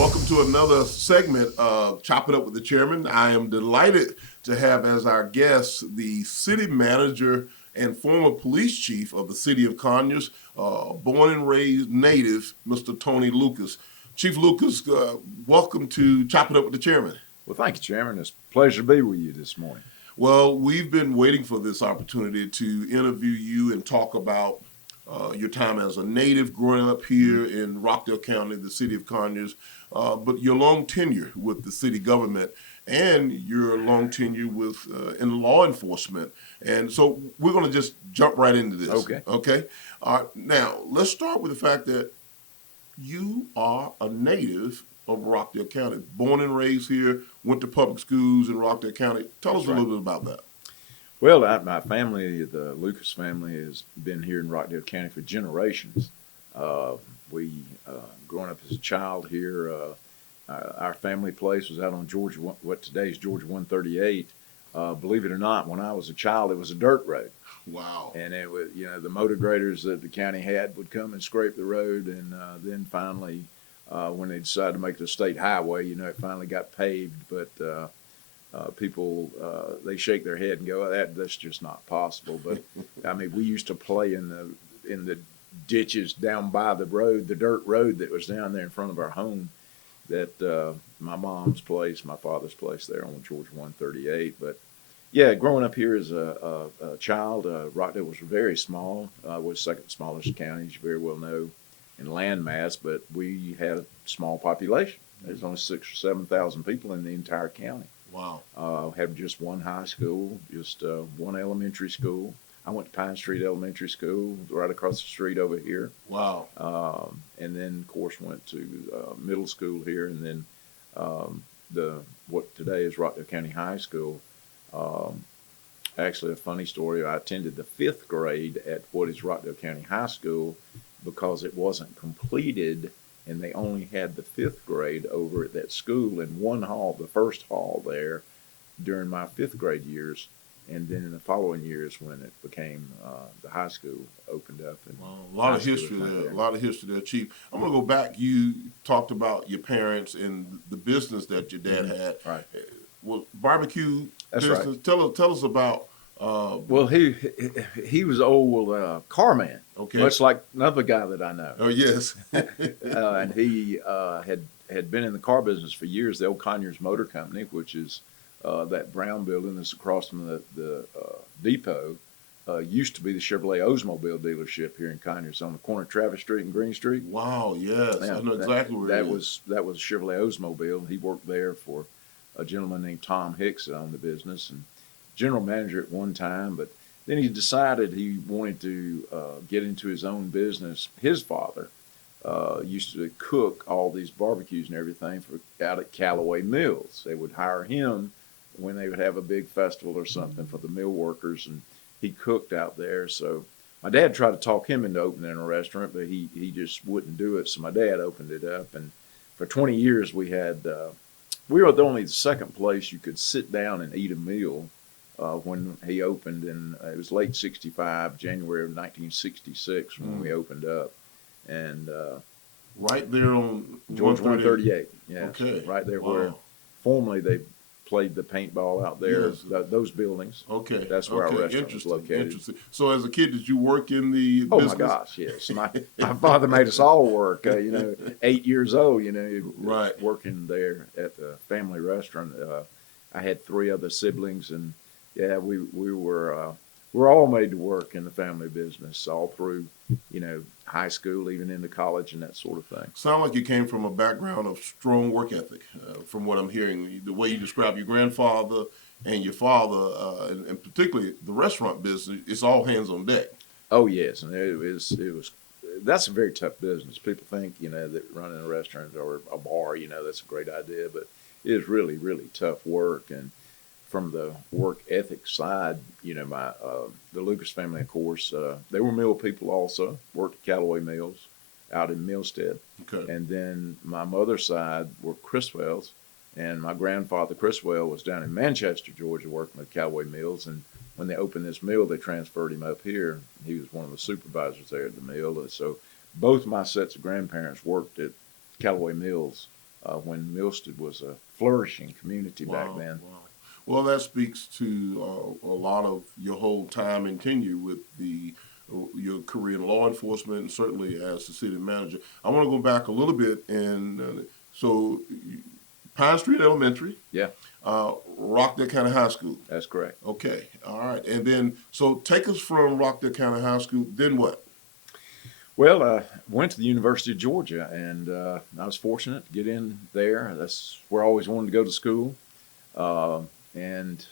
Welcome to another segment of Chop It Up with the Chairman. I am delighted to have as our guest the city manager and former police chief of the city of Conyers, born and raised native, Mr. Tony Lucas. Chief Lucas, welcome to Chop It Up with the Chairman. Well, thank you, Chairman. It's a pleasure to be with you this morning. Well, we've been waiting for this opportunity to interview you and talk about your time as a native growing up here in Rockdale County, the city of Conyers, but your long tenure with the city government and your long tenure with in law enforcement. And so we're going to just jump right into this. Okay. Okay. Now, let's start with the fact that you are a native of Rockdale County, born and raised here, went to public schools in Rockdale County. Tell us a little bit about that. Well, my family, the Lucas family, has been here in Rockdale County for generations. Growing up as a child here, our family place was out on Georgia, what today is Georgia 138. Believe it or not, when I was a child, it was a dirt road. Wow. And it was, the motor graders that the county had would come and scrape the road, and then finally, when they decided to make the state highway, it finally got paved, but people, they shake their head and go, that's just not possible. But I mean, we used to play in the ditches down by the road, the dirt road that was down there in front of our home, that my mom's place, my father's place there on Georgia 138. But yeah, growing up here as a child, Rockdale was very small. Was second smallest county, as you very well know, in land mass, but we had a small population. There's only 6,000 or 7,000 people in the entire county. Wow. Have just one high school, just one elementary school. I went to Pine Street Elementary School, right across the street over here. Wow. And then, of course, went to middle school here, and then what today is Rockdale County High School. Actually, a funny story, I attended the 5th grade at what is Rockdale County High School because it wasn't completed, and they only had the 5th grade over at that school in one hall, the first hall there, during my 5th grade years. And then in the following years, when it became the high school opened up. And a lot of history there. A lot of history there, Chief. I'm going to go back. You talked about your parents and the business that your dad had. Right. Well, barbecue That's business. right. Tell us about. Well, he was an old car man. Okay. Much like another guy that I know. Oh yes. And he had been in the car business for years. The old Conyers Motor Company, which is that brown building that's across from the depot, used to be the Chevrolet Oldsmobile dealership here in Conyers on the corner of Travis Street and Green Street. Wow, yes. Yeah, I know exactly where that it is. That was Chevrolet Oldsmobile. He worked there for a gentleman named Tom Hicks that owned the business and general manager at one time, but then he decided he wanted to get into his own business. His father used to cook all these barbecues and everything out at Callaway Mills. They would hire him when they would have a big festival or something for the mill workers, and he cooked out there. So my dad tried to talk him into opening a restaurant, but he just wouldn't do it. So my dad opened it up, and for 20 years we were only the second place you could sit down and eat a meal when he opened, and it was late 65, January of 1966 when we opened up. And right there on Georgia 138, yes, okay. Right there Wow. where formerly they played the paintball out there, Yes. Those buildings. Okay. That's where our Okay. restaurant was located. Interesting. So as a kid, did you work in the Oh business? my gosh, yes. My father made us all work. 8 years old, Right. working there at the family restaurant. I had 3 other siblings, and yeah, we're all made to work in the family business all through, high school, even into college and that sort of thing. Sound like you came from a background of strong work ethic, from what I'm hearing. The way you describe your grandfather and your father, and particularly the restaurant business, it's all hands on deck. Oh yes, and it was. That's a very tough business. People think that running a restaurant or a bar, that's a great idea, but it is really, really tough work. And from the work ethic side, the Lucas family, of course, they were mill people also, worked at Callaway Mills out in Millstead. Okay. And then my mother's side were Criswells, and my grandfather Criswell was down in Manchester, Georgia, working at Callaway Mills. And when they opened this mill, they transferred him up here. He was one of the supervisors there at the mill. And so both my sets of grandparents worked at Callaway Mills when Milstead was a flourishing community back Wow, then. wow. Well, that speaks to a lot of your whole time and tenure with your career in law enforcement, and certainly as the city manager. I want to go back a little bit, and Pine Street Elementary, Yeah, Rockdale County High School. that's correct. Okay, all right, and then so take us from Rockdale County High School. Then what? Well, I went to the University of Georgia, and I was fortunate to get in there. That's where I always wanted to go to school. And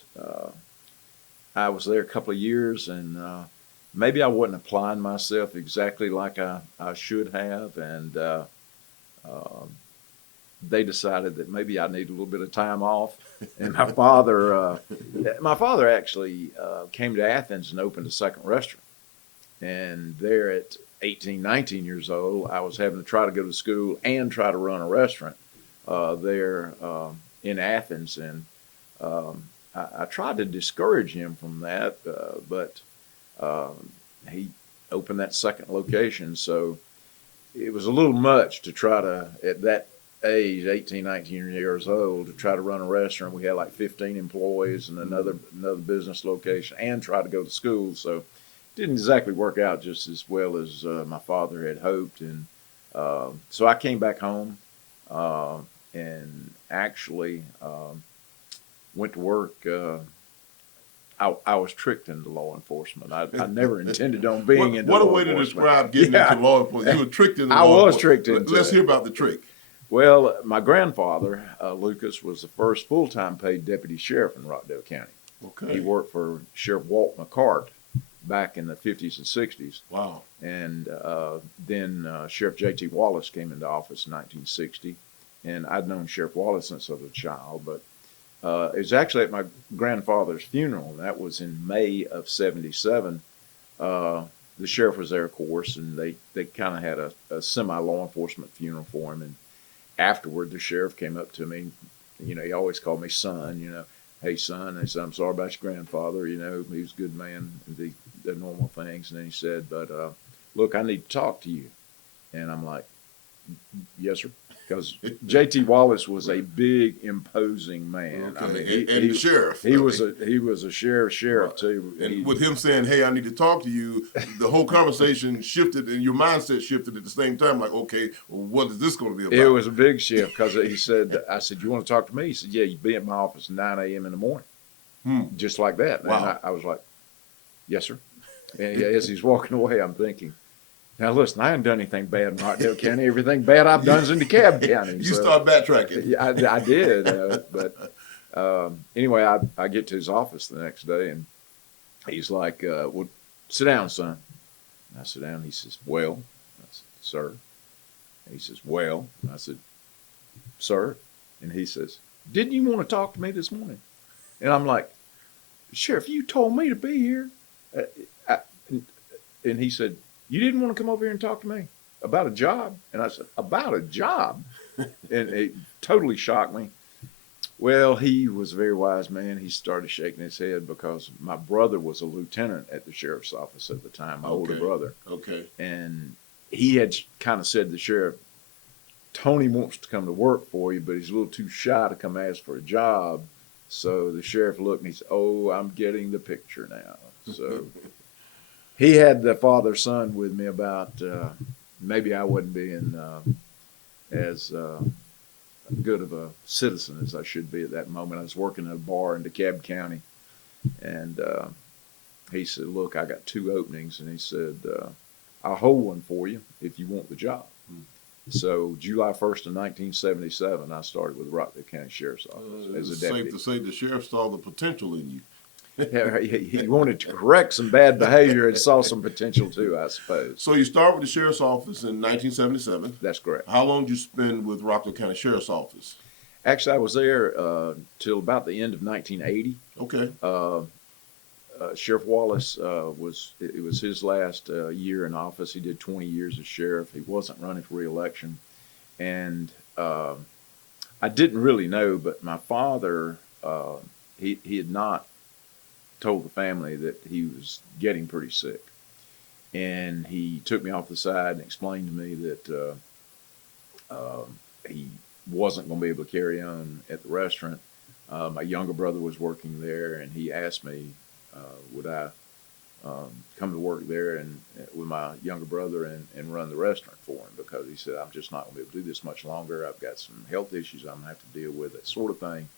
I was there a couple of years, and maybe I wasn't applying myself exactly like I should have. And they decided that maybe I need a little bit of time off. And my father actually came to Athens and opened a second restaurant. And there at 18, 19 years old, I was having to try to go to school and try to run a restaurant there in Athens. And I tried to discourage him from that, but he opened that second location. So it was a little much to try to, at that age, 18, 19 years old, to try to run a restaurant. We had like 15 employees and another business location and try to go to school. So didn't exactly work out just as well as my father had hoped. And so I came back home and actually went to work. I was tricked into law enforcement. I never intended on being into law enforcement. What a way to describe getting into law enforcement. You were tricked into law I was enforcement. tricked into Let's it. hear about the trick. Well, my grandfather, Lucas, was the first full-time paid deputy sheriff in Rockdale County. Okay. He worked for Sheriff Walt McCart back in the 50s and 60s. Wow. And then Sheriff J.T. Wallace came into office in 1960. And I'd known Sheriff Wallace since I was a child, but it was actually at my grandfather's funeral, and that was in May of 77. The sheriff was there, of course, and they kind of had a semi-law enforcement funeral for him. And afterward, the sheriff came up to me. You know, he always called me son, you know. Hey, son, I said, I'm sorry about your grandfather, you know, he was a good man, the normal things. And then he said, but look, I need to talk to you. And I'm like, yes, sir. Because J.T. Wallace was a big, imposing man. Okay. I mean, the sheriff. He was a sheriff too. And with him saying, "Hey, I need to talk to you," the whole conversation shifted, and your mindset shifted at the same time. Like, okay, well, what is this going to be about? It was a big shift because he said, "I said, you want to talk to me?" He said, "Yeah, you be at my office at 9 a.m. in the morning," just like that. Wow. And I was like, "Yes, sir." And as he's walking away, I'm thinking, now listen, I haven't done anything bad in Rockdale County. Everything bad I've done is in DeKalb County. You start backtracking. Yeah, I did. But anyway, I get to his office the next day, and he's like, well, sit down, son. And I sit down. He says, well. I said, sir. And he says, well. And I said, sir. And he says, didn't you want to talk to me this morning? And I'm like, Sheriff, you told me to be here. And he said, you didn't want to come over here and talk to me about a job? And I said, about a job? And it totally shocked me. Well, he was a very wise man. He started shaking his head because my brother was a lieutenant at the sheriff's office at the time, my older brother. Okay. And he had kind of said to the sheriff, Tony wants to come to work for you, but he's a little too shy to come ask for a job. So the sheriff looked and he said, oh, I'm getting the picture now. So he had the father-son with me about maybe I wasn't being as good of a citizen as I should be at that moment. I was working at a bar in DeKalb County, and he said, look, I got 2 openings, and he said, I'll hold one for you if you want the job. So July 1st of 1977, I started with the Rockdale County Sheriff's Office as a deputy. Safe to say the sheriff saw the potential in you. He wanted to correct some bad behavior and saw some potential too, I suppose. So you start with the sheriff's office in 1977. That's correct. How long did you spend with Rockdale County Sheriff's Office? Actually, I was there till about the end of 1980. Okay. Sheriff Wallace it was his last year in office. He did 20 years as sheriff. He wasn't running for re-election. And I didn't really know, but my father, he had not told the family that he was getting pretty sick. And he took me off the side and explained to me that he wasn't going to be able to carry on at the restaurant. My younger brother was working there, and he asked me, would I come to work there and with my younger brother and run the restaurant for him, because he said, I'm just not going to be able to do this much longer. I've got some health issues I'm going to have to deal with, that sort of thing.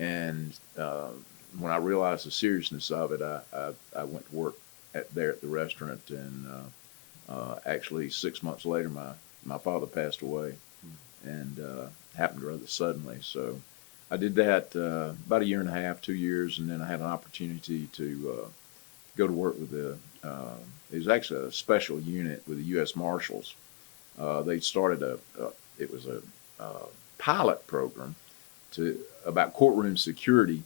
And when I realized the seriousness of it, I went to work there at the restaurant, and actually 6 months later, my father passed away, and happened rather suddenly. So I did that about a year and a half, 2 years, and then I had an opportunity to go to work with it was actually a special unit with the U.S. Marshals. They started it was a pilot program about courtroom security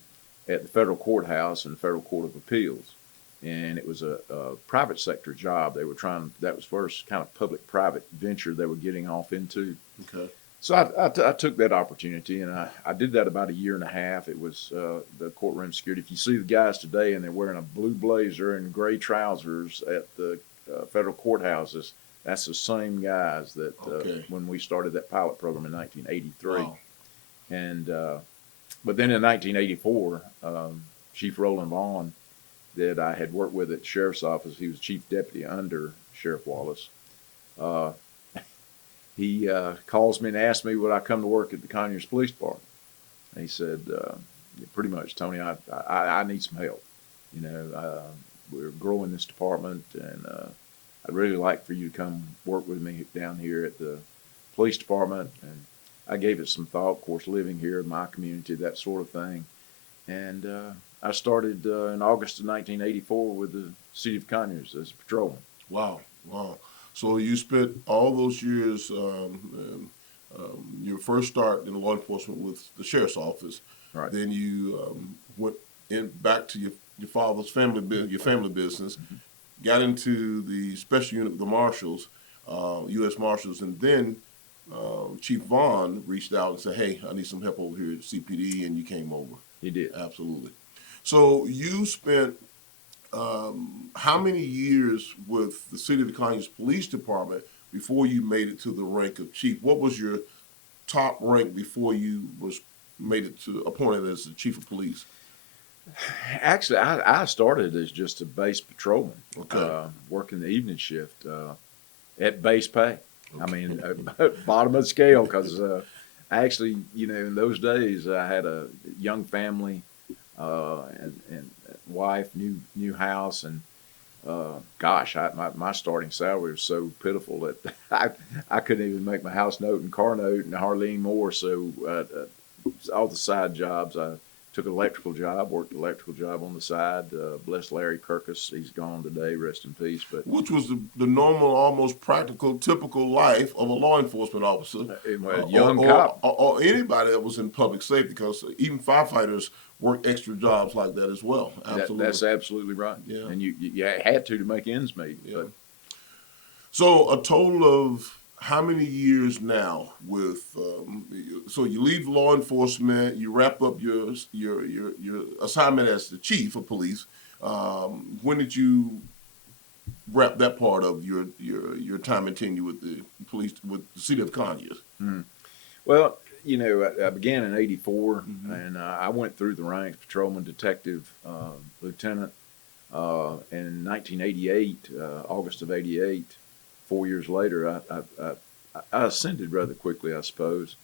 at the federal courthouse and the Federal Court of Appeals. And it was a private sector job. That was first kind of public-private venture they were getting off into. Okay. So I took that opportunity, and I did that about a year and a half. It was the courtroom security. If you see the guys today and they're wearing a blue blazer and gray trousers at the federal courthouses, that's the same guys that when we started that pilot program in 1983. Wow. And but then in 1984, Chief Roland Vaughn, that I had worked with at the sheriff's office, he was chief deputy under Sheriff Wallace. He calls me and asks me would I come to work at the Conyers Police Department. And he said, pretty much, Tony, I need some help. You know, we're growing this department, and I'd really like for you to come work with me down here at the police department. And I gave it some thought, of course, living here in my community, that sort of thing. And I started in August of 1984 with the city of Conyers as a patrolman. Wow. So you spent all those years, your first start in law enforcement with the sheriff's office. Right. Then you went back to your father's family business, got into the special unit of the Marshals, U.S. Marshals, and then Chief Vaughn reached out and said, hey, I need some help over here at CPD, and you came over. He did. Absolutely. So you spent how many years with the City of the Conyers Police Department before you made it to the rank of chief? What was your top rank before you made it to appointed as the chief of police? Actually, I started as just a base patrolman, working the evening shift at base pay. Okay. I mean, bottom of the scale, because actually, you know, in those days, I had a young family and wife, new house, and gosh, my starting salary was so pitiful that I couldn't even make my house note and car note, and hardly any more. So all the side jobs, I took an electrical job, worked an electrical job on the side. Bless Larry Kirkus, he's gone today, rest in peace. But which was the normal, almost practical, typical life of a law enforcement officer, young cop, or anybody that was in public safety, because even firefighters work extra jobs like that as well. Absolutely. That's absolutely right. Yeah. And you had to make ends meet. Yeah. But. So a total of how many years now with, so you leave law enforcement, you wrap up your assignment as the chief of police. When did you wrap that part of your time and tenure with the police, with the city of Conyers? Well, you know, I began in '84, and I went through the ranks, patrolman, detective, lieutenant. In 1988, August of '88, 4 years later, I ascended rather quickly, I suppose.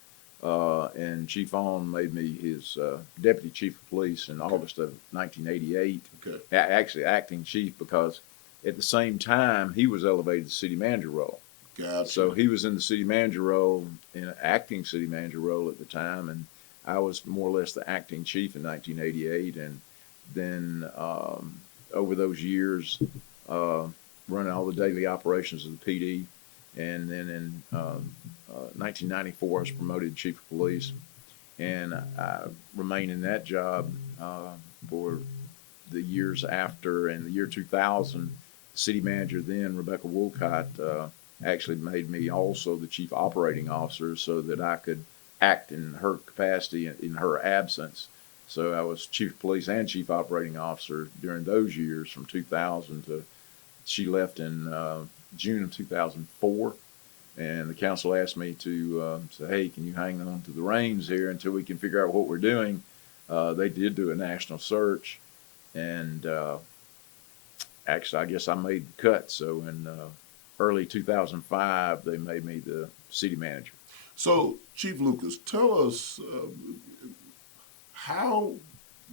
And Chief Vaughn made me his deputy chief of police in August of 1988. Okay. Actually, acting chief, because at the same time he was elevated to city manager role. Gotcha. So he was in the city manager role, in acting city manager role at the time, and I was more or less the acting chief in 1988. And then over those years, running all the daily operations of the PD. And then in 1994, I was promoted chief of police, and I remained in that job for the years after. And the year 2000, the city manager then, Rebecca Woolcott, actually made me also the chief operating officer, so that I could act in her capacity in her absence. So I was chief of police and chief operating officer during those years from 2000 to, she left in June of 2004. And the council asked me to say, hey, can you hang on to the reins here until we can figure out what we're doing? They did do a national search, and actually, I guess I made the cut. So in early 2005, they made me the city manager. So, Chief Lucas, tell us how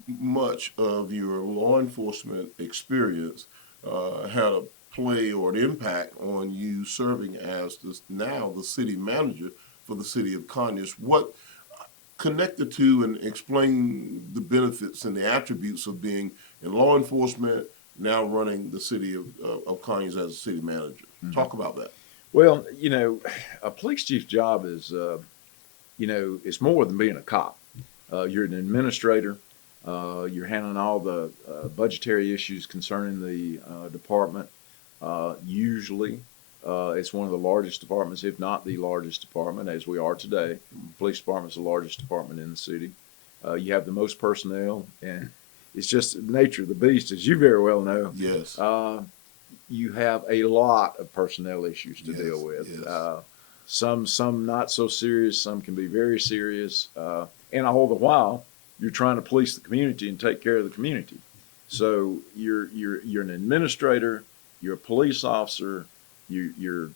much of your law enforcement experience had a play or an impact on you serving as now the city manager for the city of Conyers. What connected to and explain the benefits and the attributes of being in law enforcement, now running the city of Conyers as a city manager. Mm-hmm. Talk about that. Well, a police chief's job is, it's more than being a cop. You're an administrator. You're handling all the budgetary issues concerning the department. Usually, it's one of the largest departments, if not the largest department, as we are today. The police department is the largest department in the city. You have the most personnel, and it's just the nature of the beast, as you very well know. Yes. You have a lot of personnel issues to deal with. Yes. Some not so serious, some can be very serious, and all the while you're trying to police the community and take care of the community. So you're an administrator, you're a police officer, you're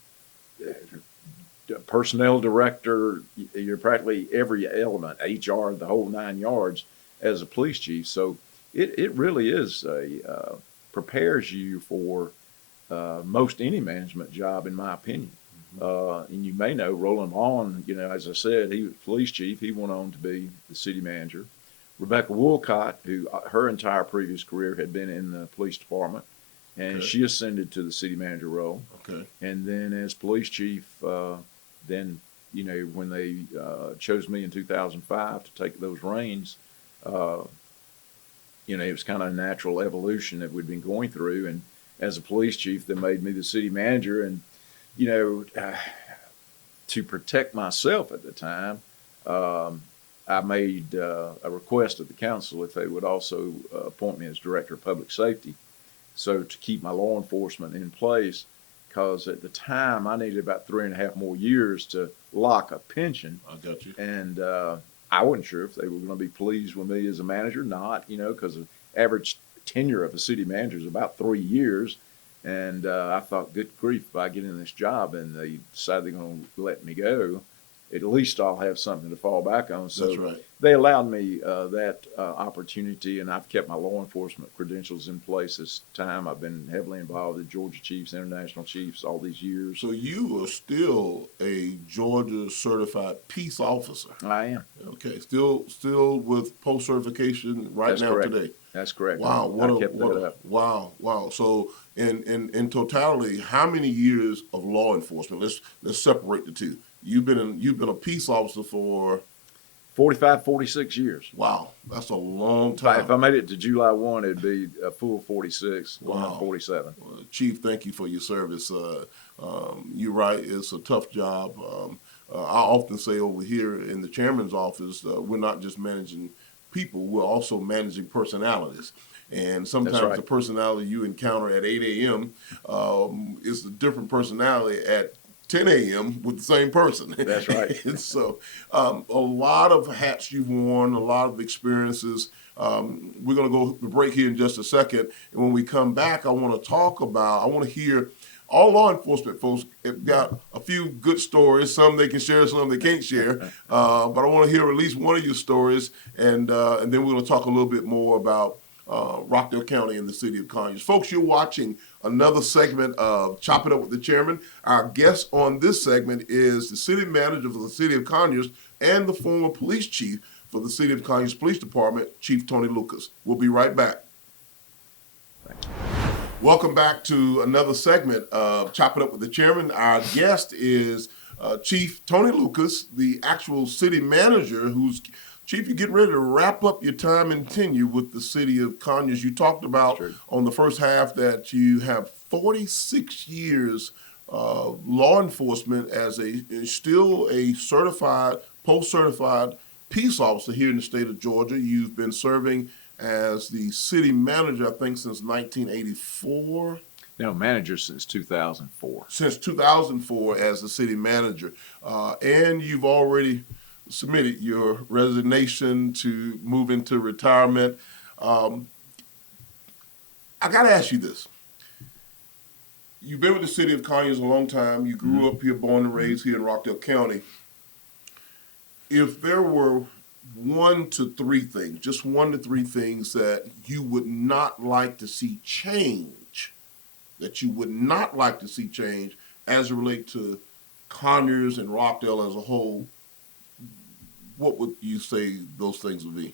a personnel director, you're practically every element, HR, the whole 9 yards as a police chief. So it really is prepares you for most any management job, in my opinion. And you may know Roland Vaughn, as I said, he was police chief. He went on to be the city manager. Rebecca Woolcott, who her entire previous career had been in the police department, and she ascended to the city manager role. Okay. And then as police chief, then, when they chose me in 2005 to take those reins, it was kind of a natural evolution that we'd been going through. And as a police chief, they made me the city manager. And, to protect myself at the time, I made a request of the council if they would also appoint me as director of public safety. So to keep my law enforcement in place, because at the time I needed about 3.5 more years to lock a pension. I got you. And I wasn't sure if they were going to be pleased with me as a manager or not, because the average tenure of a city manager is about 3 years. And I thought, good grief, if I get in this job and they decide they're going to let me go, at least I'll have something to fall back on. So that's right. They allowed me that opportunity, and I've kept my law enforcement credentials in place this time. I've been heavily involved in Georgia Chiefs, International Chiefs, all these years. So you are still a Georgia certified peace officer. I am. Okay, still with post certification That's now correct. Today. That's correct. Wow, up. Wow. So in totality, how many years of law enforcement? Let's separate the two. You've been a peace officer for 45, 46 years. Wow, that's a long time. If I made it to July 1, it'd be a full 46, wow. 47. Well, Chief, thank you for your service. You're right, it's a tough job. I often say over here in the chairman's office, we're not just managing people, we're also managing personalities. And sometimes right. The personality you encounter at 8 a.m. Is a different personality at 10 a.m. with the same person. That's right. And so a lot of hats you've worn, a lot of experiences. We're going to go to break here in just a second. And when we come back, I want to hear all law enforcement folks have got a few good stories. Some they can share, some they can't share. But I want to hear at least one of your stories. And then we're going to talk a little bit more about Rockdale County and the city of Conyers. Folks, you're watching another segment of Chop It Up with the Chairman. Our guest on this segment is the city manager for the city of Conyers and the former police chief for the city of Conyers Police Department, Chief Tony Lucas. We'll be right back. Thank you. Welcome back to another segment of Chop It Up with the Chairman. Our guest is Chief Tony Lucas, the actual city manager who's Chief, you're getting ready to wrap up your time and tenure with the city of Conyers. You talked about on the first half that you have 46 years of law enforcement as still a certified, post-certified peace officer here in the state of Georgia. You've been serving as the city manager, I think, since 1984. No, manager since 2004. Since 2004 as the city manager, and you've already submitted your resignation to move into retirement. Um, I got to ask you this. You've been with the city of Conyers a long time. You grew up here, born and raised here in Rockdale County. If there were just 1 to 3 things that you would not like to see change, as it relates to Conyers and Rockdale as a whole, what would you say those things would be?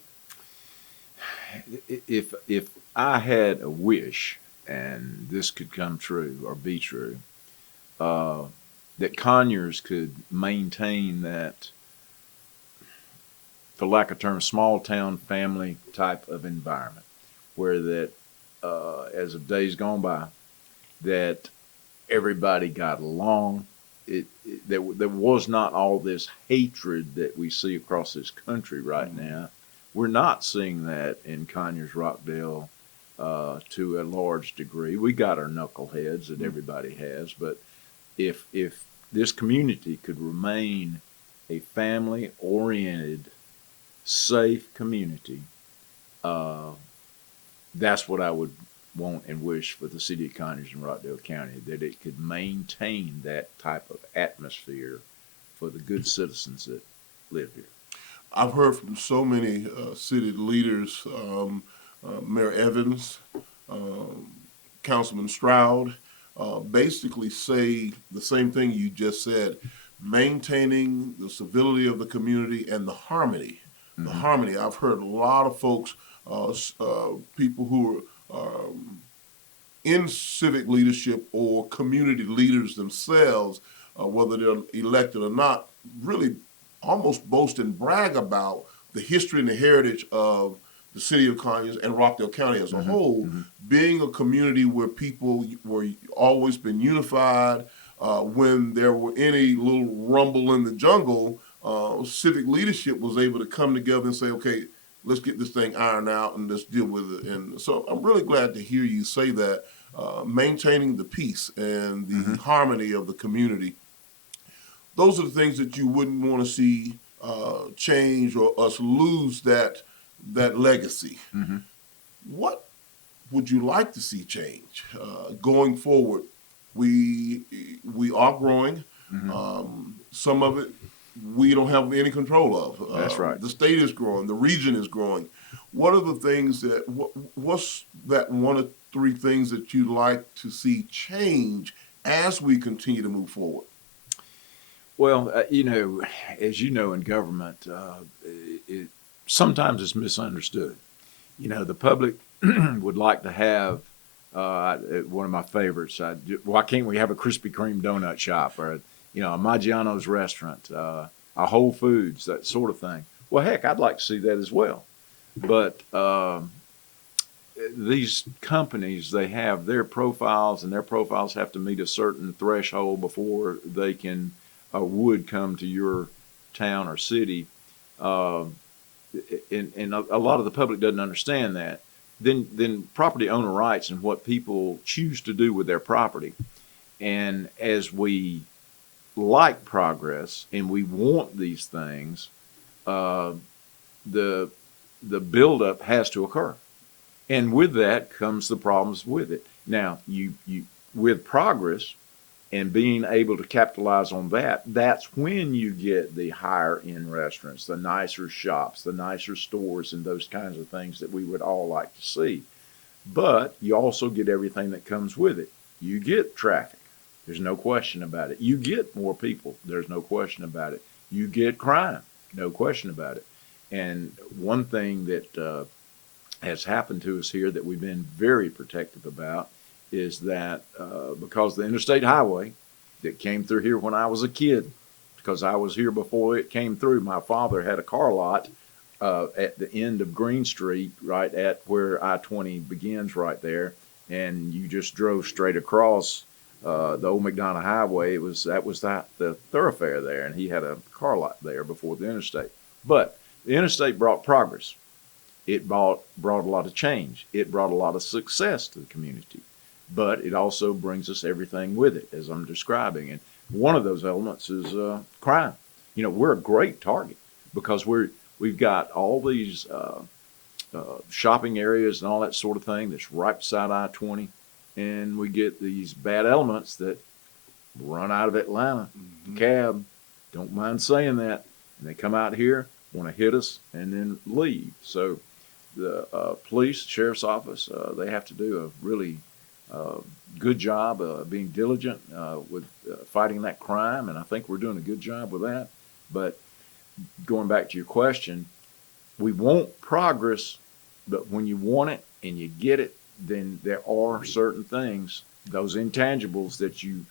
If I had a wish, and this could come true or be true, that Conyers could maintain that, for lack of term, small town family type of environment, where that, as of days gone by, that everybody got along. There was not all this hatred that we see across this country right now. We're not seeing that in Conyers, Rockdale, to a large degree. We got our knuckleheads that everybody has, but if this community could remain a family-oriented, safe community, that's what I would want and wish for the city of Conyers and Rockdale County, that it could maintain that type of atmosphere for the good citizens that live here. I've heard from so many city leaders, Mayor Evans, Councilman Stroud, basically say the same thing you just said, maintaining the civility of the community and the harmony. The harmony. I've heard a lot of folks, people who are in civic leadership or community leaders themselves, whether they're elected or not, really almost boast and brag about the history and the heritage of the city of Conyers and Rockdale County as a whole, being a community where people were always been unified. When there were any little rumble in the jungle, civic leadership was able to come together and say, okay, let's get this thing ironed out and let's deal with it. And so I'm really glad to hear you say that, maintaining the peace and the harmony of the community. Those are the things that you wouldn't want to see change or us lose that legacy. What would you like to see change going forward? We are growing. Some of it we don't have any control of. That's right. The state is growing. The region is growing. What are the things that? What's that 1 or 3 things that you'd like to see change as we continue to move forward? Well, as you know, in government, sometimes it's misunderstood. The public would like to have one of my favorites. Why can't we have a Krispy Kreme donut shop or a Maggiano's restaurant, a Whole Foods, that sort of thing? Well, heck, I'd like to see that as well. But these companies, they have their profiles, and their profiles have to meet a certain threshold before they can would come to your town or city. And a lot of the public doesn't understand that. Then property owner rights and what people choose to do with their property. And as we like progress and we want these things, the buildup has to occur. And with that comes the problems with it. Now, you with progress and being able to capitalize on that, that's when you get the higher end restaurants, the nicer shops, the nicer stores, and those kinds of things that we would all like to see. But you also get everything that comes with it. You get traffic. There's no question about it. You get more people. There's no question about it. You get crime. No question about it. And one thing that has happened to us here that we've been very protective about is that because the interstate highway that came through here when I was a kid, because I was here before it came through, my father had a car lot at the end of Green Street, right at where I-20 begins right there, and you just drove straight across the old McDonough Highway. That was the thoroughfare there, and he had a car lot there before the interstate. But the interstate brought progress. It brought a lot of change. It brought a lot of success to the community. but it also brings us everything with it, as I'm describing. And one of those elements is crime. We're a great target because we've got all these shopping areas and all that sort of thing that's right beside I-20, and we get these bad elements that run out of Atlanta, cab, don't mind saying that, and they come out here, want to hit us, and then leave. So the police, sheriff's office, they have to do a really good job being diligent with fighting that crime, and I think we're doing a good job with that. But going back to your question, we want progress, but when you want it and you get it, then there are certain things, those intangibles that you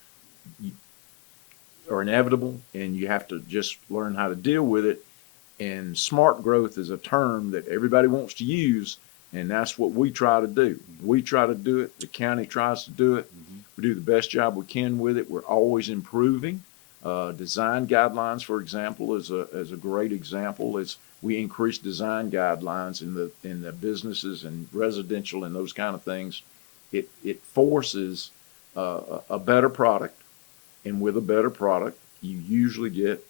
are inevitable, and you have to just learn how to deal with it. And smart growth is a term that everybody wants to use, and that's what we try to do. We try to do it. The county tries to do it. We do the best job we can with it. We're always improving. Design guidelines, for example, is a great example. We increase design guidelines in the businesses and residential and those kind of things. It forces a better product, and with a better product, you usually get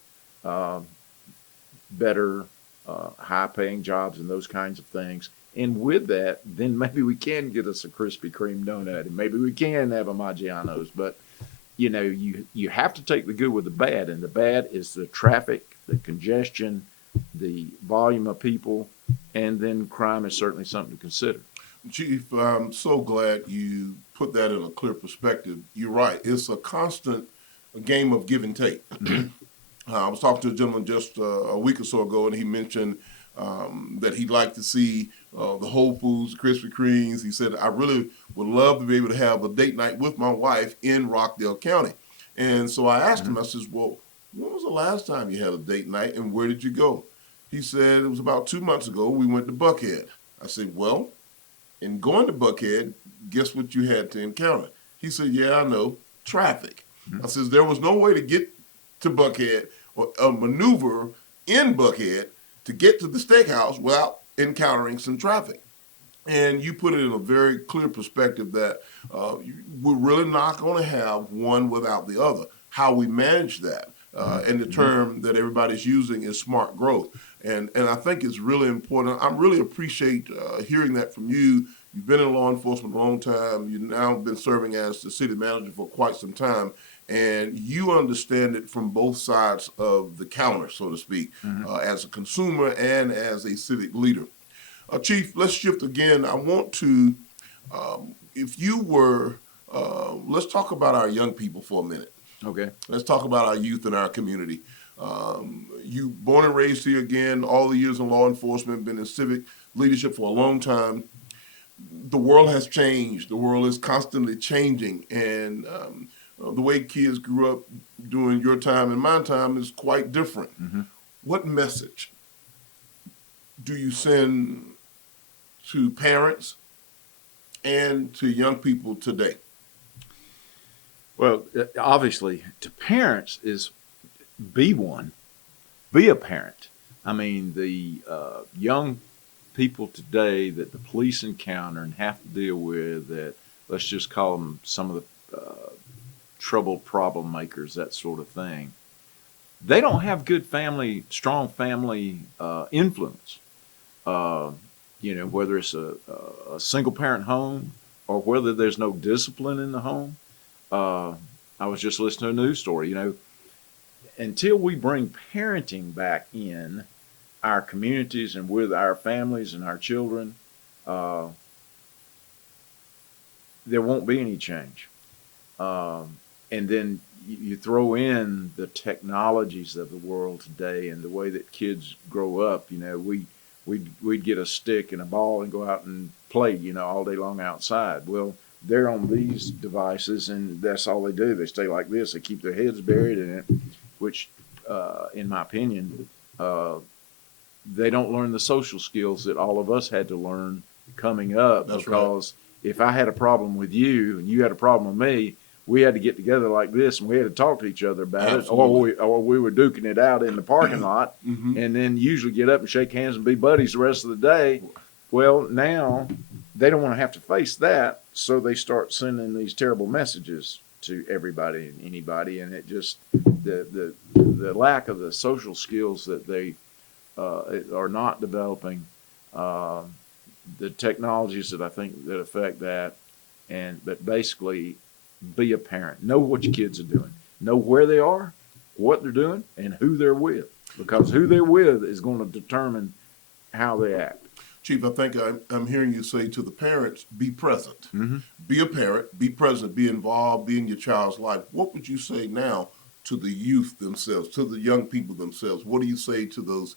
better high-paying jobs and those kinds of things. And with that, then maybe we can get us a Krispy Kreme donut, and maybe we can have a Maggiano's. But you have to take the good with the bad, and the bad is the traffic, the congestion, the volume of people, and then crime is certainly something to consider. Chief, I'm so glad you put that in a clear perspective. You're right. It's a constant game of give and take. I was talking to a gentleman just a week or so ago, and he mentioned that he'd like to see the Whole Foods, Krispy Kremes. He said, I really would love to be able to have a date night with my wife in Rockdale County. And so I asked him, I said, well, when was the last time you had a date night, and where did you go? He said, it was about 2 months ago. We went to Buckhead. I said, well, in going to Buckhead, guess what you had to encounter? He said, yeah, I know, traffic. I said, there was no way to get to Buckhead or a maneuver in Buckhead to get to the steakhouse without encountering some traffic. And you put it in a very clear perspective that we're really not going to have one without the other. How we manage that, and the term that everybody's using is smart growth. And I think it's really important. I really appreciate hearing that from you. You've been in law enforcement a long time. You've now been serving as the city manager for quite some time. And you understand it from both sides of the counter, so to speak, as a consumer and as a civic leader. Chief, let's shift again. I want to, if you were, let's talk about our young people for a minute. Okay. Let's talk about our youth in our community. You born and raised here again, all the years in law enforcement, been in civic leadership for a long time. The world has changed. The world is constantly changing. And the way kids grew up during your time and my time is quite different. What message do you send to parents and to young people today? Well, obviously, to parents is be a parent. I mean, the young people today that the police encounter and have to deal with, that let's just call them some of the troubled problem makers, that sort of thing. They don't have good strong family influence. Whether it's a single parent home or whether there's no discipline in the home. I was just listening to a news story, until we bring parenting back in our communities and with our families and our children, there won't be any change. And then you throw in the technologies of the world today and the way that kids grow up. We'd get a stick and a ball and go out and play, all day long outside. Well, they're on these devices, and that's all they do. They stay like this. They keep their heads buried in it, which, in my opinion, they don't learn the social skills that all of us had to learn coming up. That's because if I had a problem with you and you had a problem with me, we had to get together like this, and we had to talk to each other about Absolutely. it, or we were duking it out in the parking lot, and then usually get up and shake hands and be buddies the rest of the day. Well, now they don't want to have to face that, so they start sending these terrible messages to everybody and anybody, and it just the lack of the social skills that they are not developing, the technologies that I think that affect that, but basically be a parent, know what your kids are doing, know where they are, what they're doing, and who they're with, because who they're with is going to determine how they act. Chief, I think I'm hearing you say to the parents, be present. Mm-hmm. Be a parent, be present, be involved, be in your child's life. What would you say now to the youth themselves, to the young people themselves? What do you say to those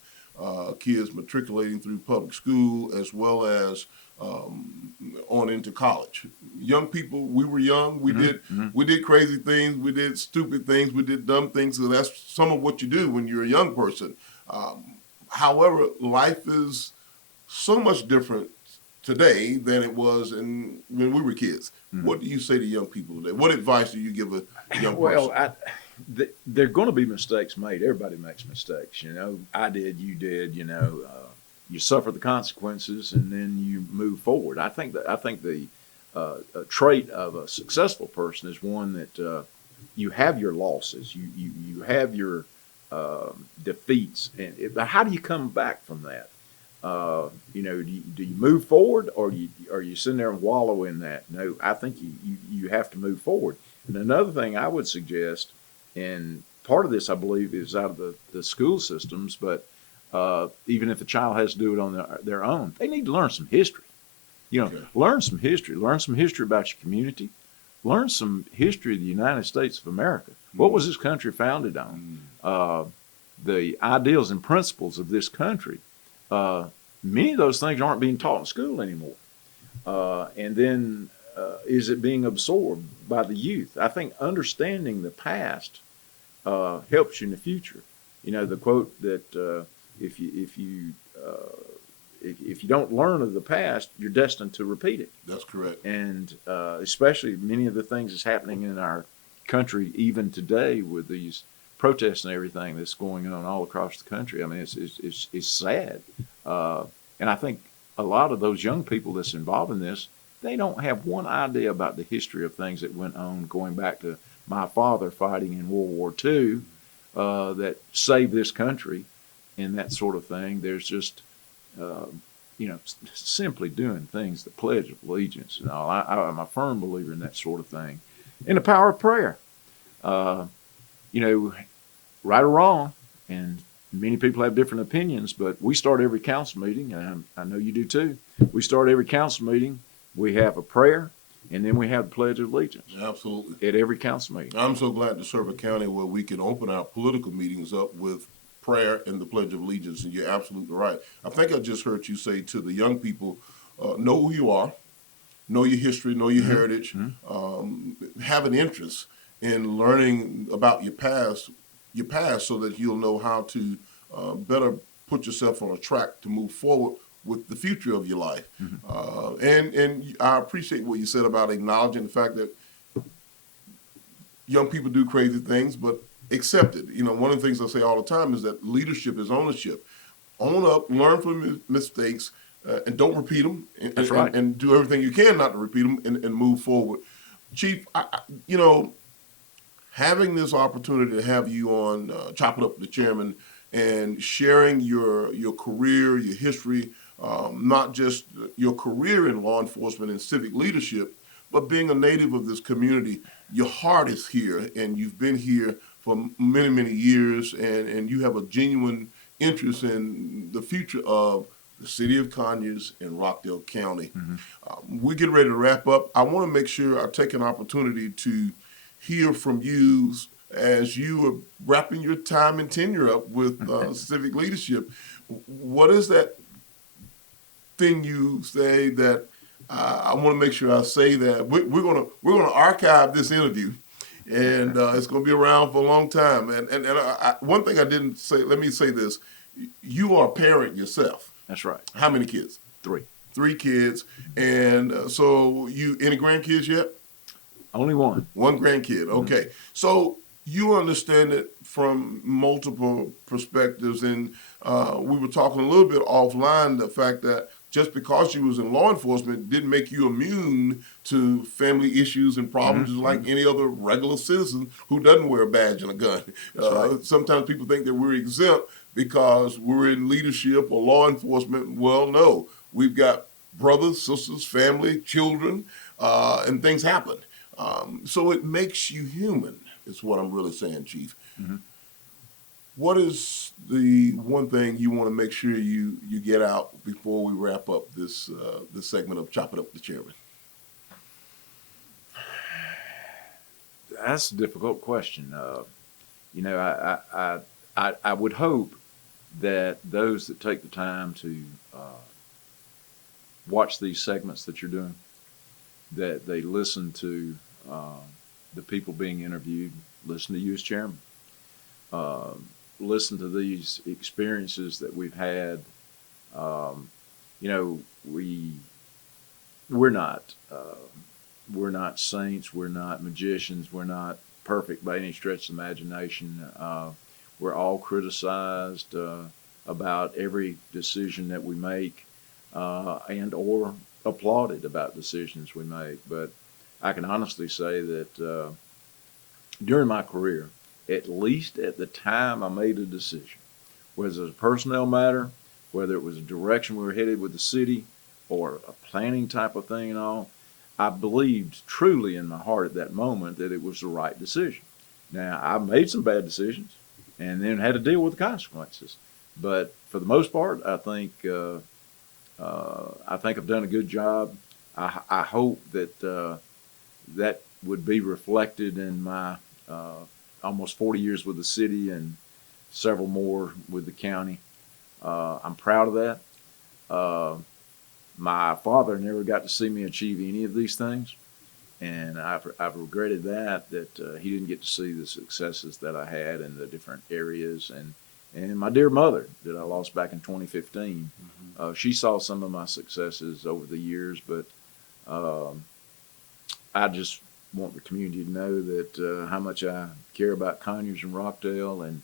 kids matriculating through public school as well as on into college? Young people, we were young. We did crazy things. We did stupid things. We did dumb things. So that's some of what you do when you're a young person. However, life is so much different today than it was when we were kids. Mm-hmm. What do you say to young people today? What advice do you give a young person? Well, there are going to be mistakes made. Everybody makes mistakes. I did, you did. You suffer the consequences, and then you move forward. I think the trait of a successful person is one that you have your losses, you have your defeats, and how do you come back from that? Do you move forward, or are you sitting there and wallow in that? No, I think you have to move forward. And another thing I would suggest, and part of this I believe is out of the school systems, but even if the child has to do it on their own, they need to learn some history. Okay. Learn some history. Learn some history about your community. Learn some history of the United States of America. What was this country founded on? The ideals and principles of this country. Many of those things aren't being taught in school anymore. And then is it being absorbed by the youth? I think understanding the past helps you in the future. The quote that if you don't learn of the past, you're destined to repeat it. That's correct. And especially many of the things that's happening in our country even today with these protests and everything that's going on all across the country. I mean, it's sad. And I think a lot of those young people that's involved in this, they don't have one idea about the history of things that went on going back to my father fighting in World War II that saved this country and that sort of thing. There's just, simply doing things, the Pledge of Allegiance and all. I'm a firm believer in that sort of thing. And the power of prayer. Right or wrong, and many people have different opinions, but we start every council meeting, and I know you do too. We start every council meeting, we have a prayer, and then we have the Pledge of Allegiance. Absolutely. At every council meeting. I'm so glad to serve a county where we can open our political meetings up with prayer and the Pledge of Allegiance, and you're absolutely right. I think I just heard you say to the young people, know who you are, know your history, know your heritage, have an interest in learning about your past so that you'll know how to better put yourself on a track to move forward with the future of your life. And I appreciate what you said about acknowledging the fact that young people do crazy things, but accept it. One of the things I say all the time is that leadership is ownership. Own up, learn from mistakes, and don't repeat them. That's right. And do everything you can not to repeat them and move forward. Chief, having this opportunity to have you on Chop It Up with the Chairman and sharing your career, your history, not just your career in law enforcement and civic leadership, but being a native of this community, your heart is here, and you've been here for many, many years, and you have a genuine interest in the future of the city of Conyers and Rockdale County. We get ready to wrap up. I want to make sure I take an opportunity to hear from you as you are wrapping your time and tenure up with civic leadership. What is that thing you say that I want to make sure I say that we're gonna archive this interview, and it's gonna be around for a long time. And one thing I didn't say, let me say this: you are a parent yourself. That's right. How many kids? 3. 3 kids, and so any grandkids yet? Only one. One grandkid. Okay. So you understand it from multiple perspectives, and we were talking a little bit offline, the fact that just because you was in law enforcement didn't make you immune to family issues and problems, just like any other regular citizen who doesn't wear a badge and a gun. That's right. Sometimes people think that we're exempt because we're in leadership or law enforcement. Well, no, we've got brothers, sisters, family, children, and things happen. So it makes you human, is what I'm really saying, Chief. What is the one thing you want to make sure you get out before we wrap up this segment of Chop It Up with the Chairman? That's a difficult question. You know, I would hope that those that take the time to watch these segments that you're doing, that they listen to the people being interviewed, listen to you as chairman, listen to these experiences that we've had. You know, we're not saints, we're not magicians, we're not perfect by any stretch of the imagination. We're all criticized about every decision that we make, and or applauded about decisions we make. But I can honestly say that during my career, at least at the time I made a decision, whether it was a personnel matter, whether it was a direction we were headed with the city, or a planning type of thing and all, I believed truly in my heart at that moment that it was the right decision. Now, I made some bad decisions and then had to deal with the consequences. But for the most part, I think I've done a good job. I hope that that would be reflected in my almost 40 years with the city and several more with the county. I'm proud of that. My father never got to see me achieve any of these things, and I've regretted that he didn't get to see the successes that I had in the different areas. And my dear mother that I lost back in 2015, she saw some of my successes over the years, but I just want the community to know that how much I care about Conyers and Rockdale, and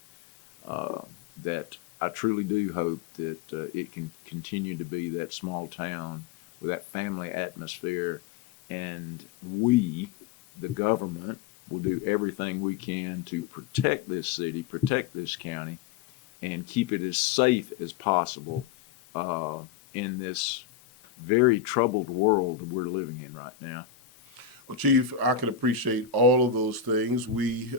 that I truly do hope that it can continue to be that small town with that family atmosphere, and we, the government, will do everything we can to protect this city, protect this county, and keep it as safe as possible in this very troubled world we're living in right now. Well, Chief, I can appreciate all of those things. We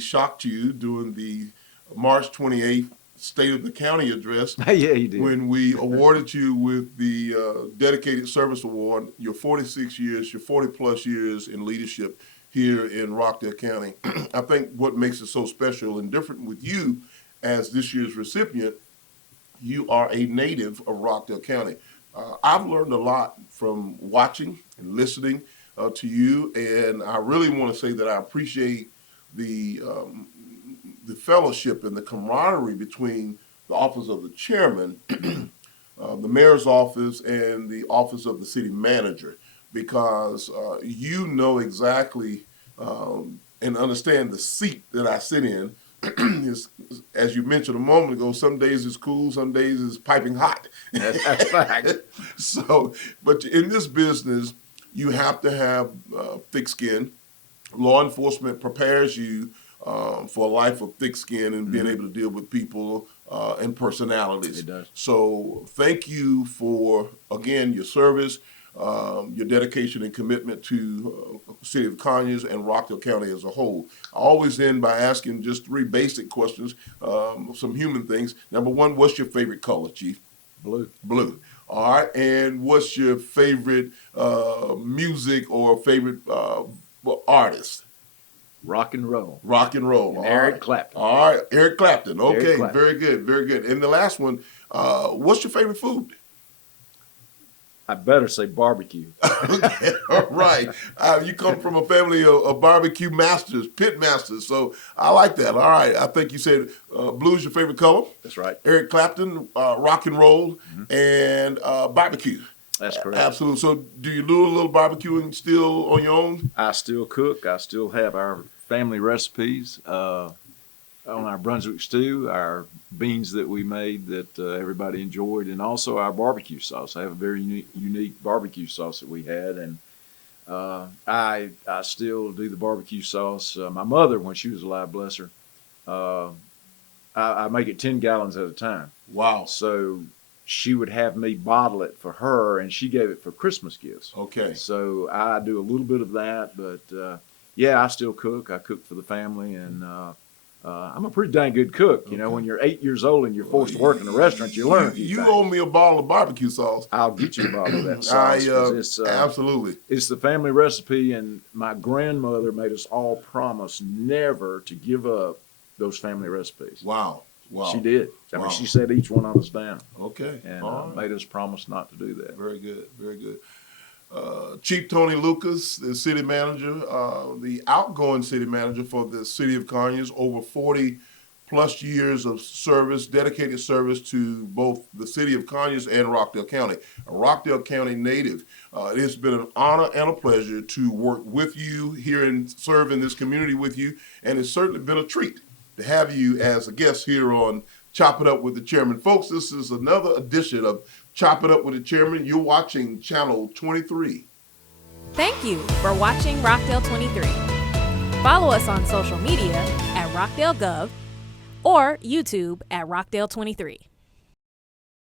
shocked you during the March 28th State of the County address. Yeah, you did. When we awarded you with the Dedicated Service Award, your 46 years, your 40 plus years in leadership here in Rockdale County. I think what makes it so special and different with you as this year's recipient, you are a native of Rockdale County. I've learned a lot from watching and listening to you, and I really want to say that I appreciate the fellowship and the camaraderie between the office of the chairman, the mayor's office, and the office of the city manager, because you know exactly and understand the seat that I sit in. As you mentioned a moment ago, some days it's cool, some days it's piping hot. That's fact. So, but in this business, you have to have thick skin. Law enforcement prepares you for a life of thick skin and being able to deal with people and personalities. It does. So thank you for, again, your service, your dedication and commitment to the city of Conyers and Rockdale County as a whole. I always end by asking just 3 basic questions, some human things. Number 1, what's your favorite color, Chief? Blue. Blue. All right. And what's your favorite music or favorite artist? Rock and roll. Rock and roll. And Eric Clapton. All right. Eric Clapton. Okay. Eric Clapton. Very good. Very good. And the last one, what's your favorite food? I better say barbecue. Okay. All right. You come from a family of barbecue masters, pit masters. So I like that. All right. I think you said blue is your favorite color. That's right. Eric Clapton, rock and roll, and barbecue. That's correct. Absolutely. So do you do a little barbecuing still on your own? I still cook. I still have our family recipes. on our Brunswick stew, our beans that we made that everybody enjoyed, and also our barbecue sauce. I have a very unique barbecue sauce that we had, and I still do the barbecue sauce. My mother, when she was alive, bless her, I make it 10 gallons at a time. Wow. So she would have me bottle it for her, and she gave it for Christmas gifts. Okay. So I do a little bit of that, but yeah, I still cook. I cook for the family, and I'm a pretty dang good cook. You know, when you're 8 years old and you're forced to work in a restaurant, you learn a few You things. owe me a bottle of barbecue sauce. I'll get you a bottle of that sauce. 'Cause it's, Absolutely. it's the family recipe, and my grandmother made us all promise never to give up those family recipes. Wow. Wow. She did. I mean, Wow. she set each one of us down, Okay. and All right. made us promise not to do that. Very good. Very good. Chief Tony Lucas, the city manager, the outgoing city manager for the city of Conyers, over 40 plus years of service, dedicated service to both the city of Conyers and Rockdale County. A Rockdale County native, it has been an honor and a pleasure to work with you here and serve in this community with you, and it's certainly been a treat to have you as a guest here on Chop It Up with the Chairman. Folks, this is another edition of Chop It Up with the Chairman. You're watching Channel 23. Thank you for watching Rockdale 23. Follow us on social media at Rockdale Gov or YouTube at Rockdale 23.